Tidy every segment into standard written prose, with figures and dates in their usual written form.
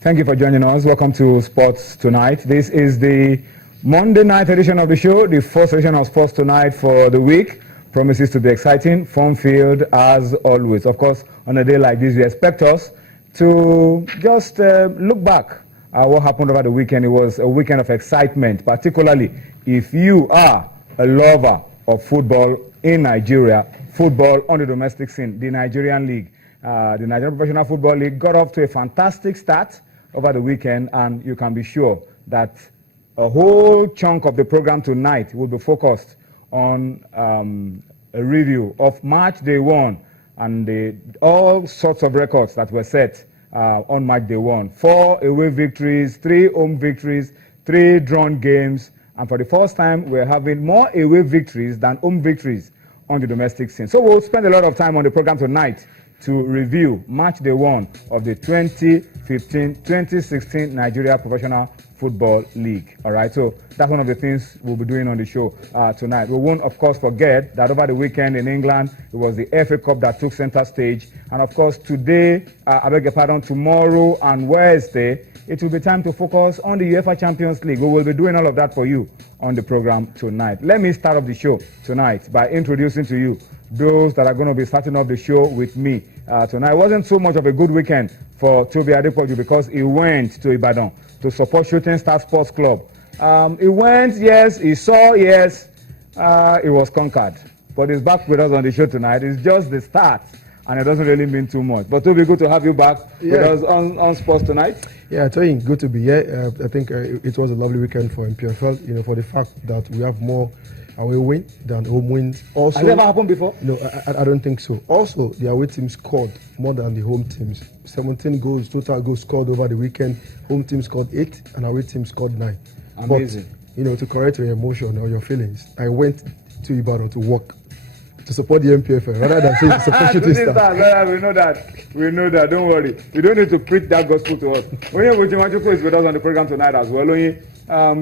Thank you for joining us. Welcome to Sports Tonight. This is the Monday night edition of the show, the first edition of Sports Tonight for the week. Promises to be exciting, fun-filled as always. Of course, on a day like this, we expect us to just look back at what happened over the weekend. It was a weekend of excitement, particularly if you are a lover of football in Nigeria, football on the domestic scene, the Nigerian League. The Nigerian Professional Football League got off to a fantastic start over the weekend, and you can be sure that a whole chunk of the program tonight will be focused on a review of match day one and all sorts of records that were set on match day one. 4 away victories, 3 home victories, 3 drawn games, and for the first time we're having more away victories than home victories on the domestic scene. So we'll spend a lot of time on the program tonight to review match day one of the 2015-2016 Nigeria Professional Football League. All right, so that's one of the things we'll be doing on the show tonight. We won't, of course, forget that over the weekend in England, it was the FA Cup that took center stage. And of course, today, I beg your pardon, tomorrow and Wednesday, it will be time to focus on the UEFA Champions League. We will be doing all of that for you on the program tonight. Let me start off the show tonight by introducing to you those that are going to be starting off the show with me tonight. It wasn't so much of a good weekend for Toby Adepoju because he went to Ibadan to support Shooting Star Sports Club. He went, yes, he saw, yes, he was conquered. But he's back with us on the show tonight. It's just the start, and it doesn't really mean too much. But Toby, good to have you back with us on Sports Tonight. Yeah, I tell you, good to be here. I think it was a lovely weekend for MPFL, for the fact that we have more away win than home wins. Also, has it ever happened before? No, I don't think so. Also, the away team scored more than the home teams. 17 goals, total goals scored over the weekend. Home team scored 8 and away team scored 9. Amazing. But, to correct your emotion or your feelings, I went to Ibadan to work to support the MPFL rather than say to support Shooting Star. We know that. Don't worry. You don't need to preach that gospel to us. Onye is with us on the program tonight as well. Onye,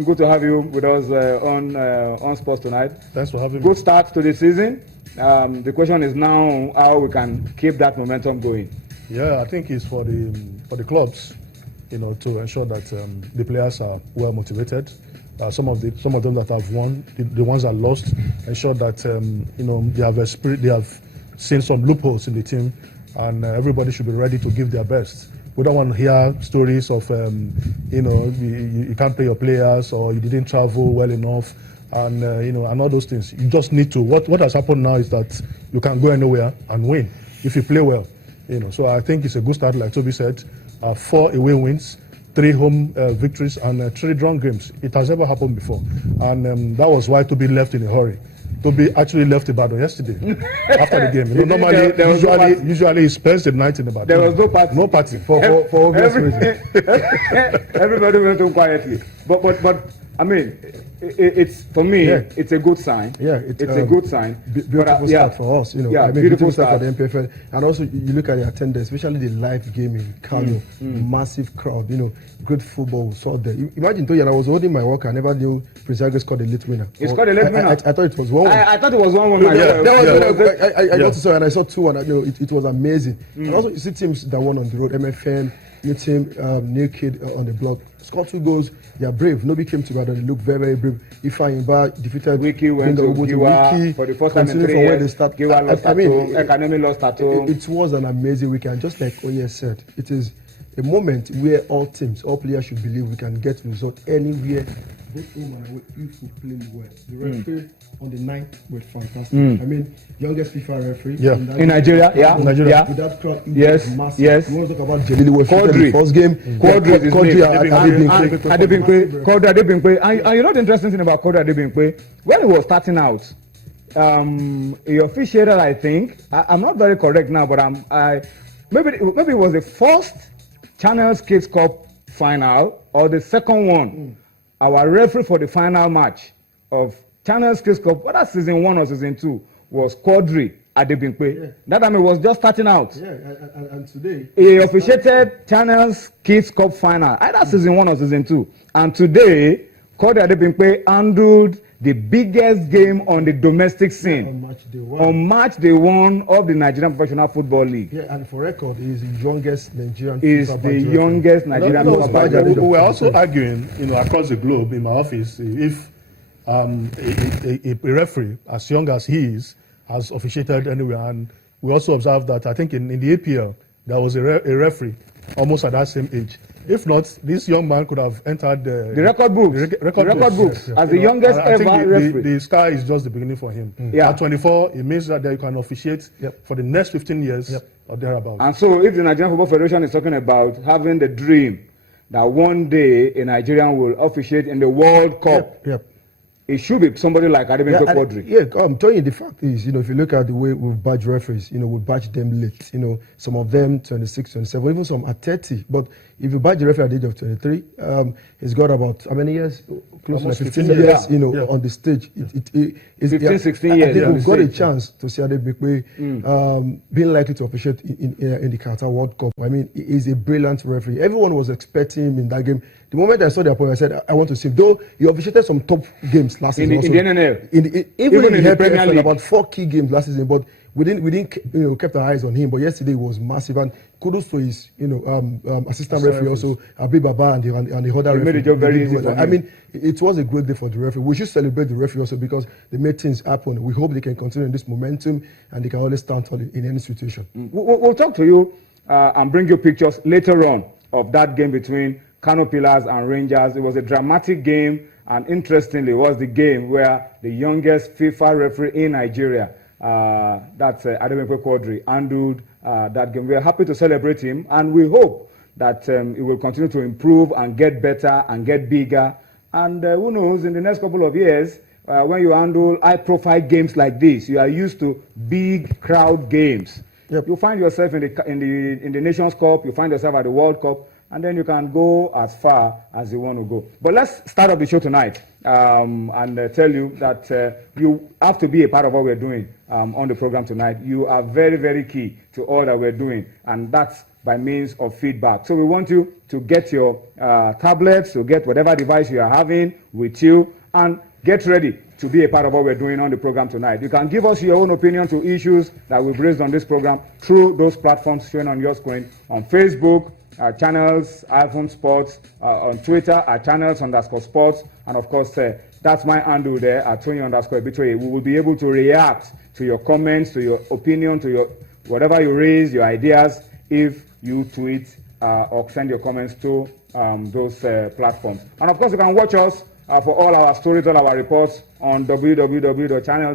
good to have you with us on Sports Tonight. Thanks for having me. Good start to the season. The question is now how we can keep that momentum going. Yeah, I think it's for the clubs, to ensure that the players are well motivated. Some of them that have won, the ones that lost, ensure that they have a spirit. They have seen some loopholes in the team, and everybody should be ready to give their best. We don't want to hear stories of you can't play your players or you didn't travel well enough, and and all those things. You just need to. What has happened now is that you can go anywhere and win if you play well. So I think it's a good start, like Toby said. 4 away wins, 3 home victories, and 3 drawn games. It has never happened before, and that was why Toby left in a hurry. Toby actually left Ibadan yesterday after the game. Normally, usually he spends the night in Ibadan. There was no party. No party for obvious reasons. Everybody went home quietly. But I mean, it's for me. Yeah. It's a good sign. Yeah, it's a good sign. Beautiful start for us. Beautiful start for the MPFL. And also, you look at the attendance, especially the live game in Kano. Massive crowd. Great football. We saw there. Imagine, I was holding my work. I never knew Prince Agnes scored a late winner. He scored a late winner. I thought it was 1-1. I thought it was 1-1. I got to say, and I saw 2, and it was amazing. And also, you see teams that won on the road. MFM, new team, new kid on the block. Scored 2 goals. They are brave. Nobody came together. They look very, very brave. Ifeanyi defeated Wiki, went to Giwa for the first time in 3 years. Giwa lost at home. Ekanemi lost at home. It was an amazing weekend. Just like Oye said, it is a moment where all teams, all players should believe we can get result anywhere, both home and away, if we play well. The referee on the 9th was fantastic. I mean, youngest FIFA referee in Nigeria. With that crowd, yes. You want to talk about Jelili Wefu in the first game? Quadri Adebinkwe. And you know the interesting thing about Quadri Adebinkwe? When he was starting out, he officiated, I think. I'm not very correct now, but maybe it was the first Channels Kids Cup final or the second one. Our referee for the final match of Channels Kids Cup, whether season 1 or season 2, was Quadri Adebinkwe. Yeah. That time it was just starting out. Yeah, and today he officiated Channels Kids Cup final, either season 1 or season 2. And today, Quadri Adebimpe handled the biggest game on the domestic scene On match day one of the Nigerian Professional Football League. Yeah, and for record, he is the youngest Nigerian. We're also arguing, across the globe in my office, if a referee as young as he is has officiated anywhere, and we also observed that I think in the APL there was a referee almost at that same age. If not, this young man could have entered the record books. Record books. As the youngest ever referee. The sky is just the beginning for him. Yeah. At 24, it means that you can officiate for the next 15 years or thereabouts. And so, if the Nigerian Football Federation is talking about having the dream that one day a Nigerian will officiate in the World Cup, it should be somebody like Adebimpe Quadri. I'm telling you, the fact is, if you look at the way we've badged referees, we badge them late. Some of them 26, 27, even some at 30. But if you badge a referee at the age of 23, he's got about how many years? Close to 15 years, on the stage. 15, 16 years. I think we've got a chance to see Adebimpe being likely to officiate in the Qatar World Cup. I mean, he's a brilliant referee. Everyone was expecting him in that game. The moment I saw the appointment, I said, I want to see him. Though he officiated some top games last season. In the NNL. Even in the Premier League. About 4 key games last season. But we didn't kept our eyes on him. But yesterday was massive. And kudos to his assistant referee also, Abi Baba and the other referee. Made the job very easy for him. I mean, it was a great day for the referee. We should celebrate the referee also because they made things happen. We hope they can continue in this momentum and they can always stand tall in any situation. We'll talk to you and bring you pictures later on of that game between Kano Pillars and Rangers. It was a dramatic game, and interestingly, it was the game where the youngest FIFA referee in Nigeria, that's Adebimpe Quadri, handled that game. We are happy to celebrate him, and we hope that he will continue to improve and get better and get bigger. And who knows, in the next couple of years, when you handle high-profile games like this, you are used to big crowd games. You find yourself in the Nations Cup, you find yourself at the World Cup, and then you can go as far as you want to go. But let's start off the show tonight and tell you that you have to be a part of what we're doing on the program tonight. You are very, very key to all that we're doing, and that's by means of feedback. So we want you to get your tablets, to get whatever device you are having with you, and get ready to be a part of what we're doing on the program tonight. You can give us your own opinion to issues that we've raised on this program through those platforms shown on your screen, on Facebook, our channels, iPhone Sports, on Twitter, our channels_sports, and of course, that's my handle there at Tony_Ebitoye. We will be able to react to your comments, to your opinion, to your whatever you raise, your ideas, if you tweet or send your comments to those platforms. And of course, you can watch us for all our stories, all our reports on www.channels.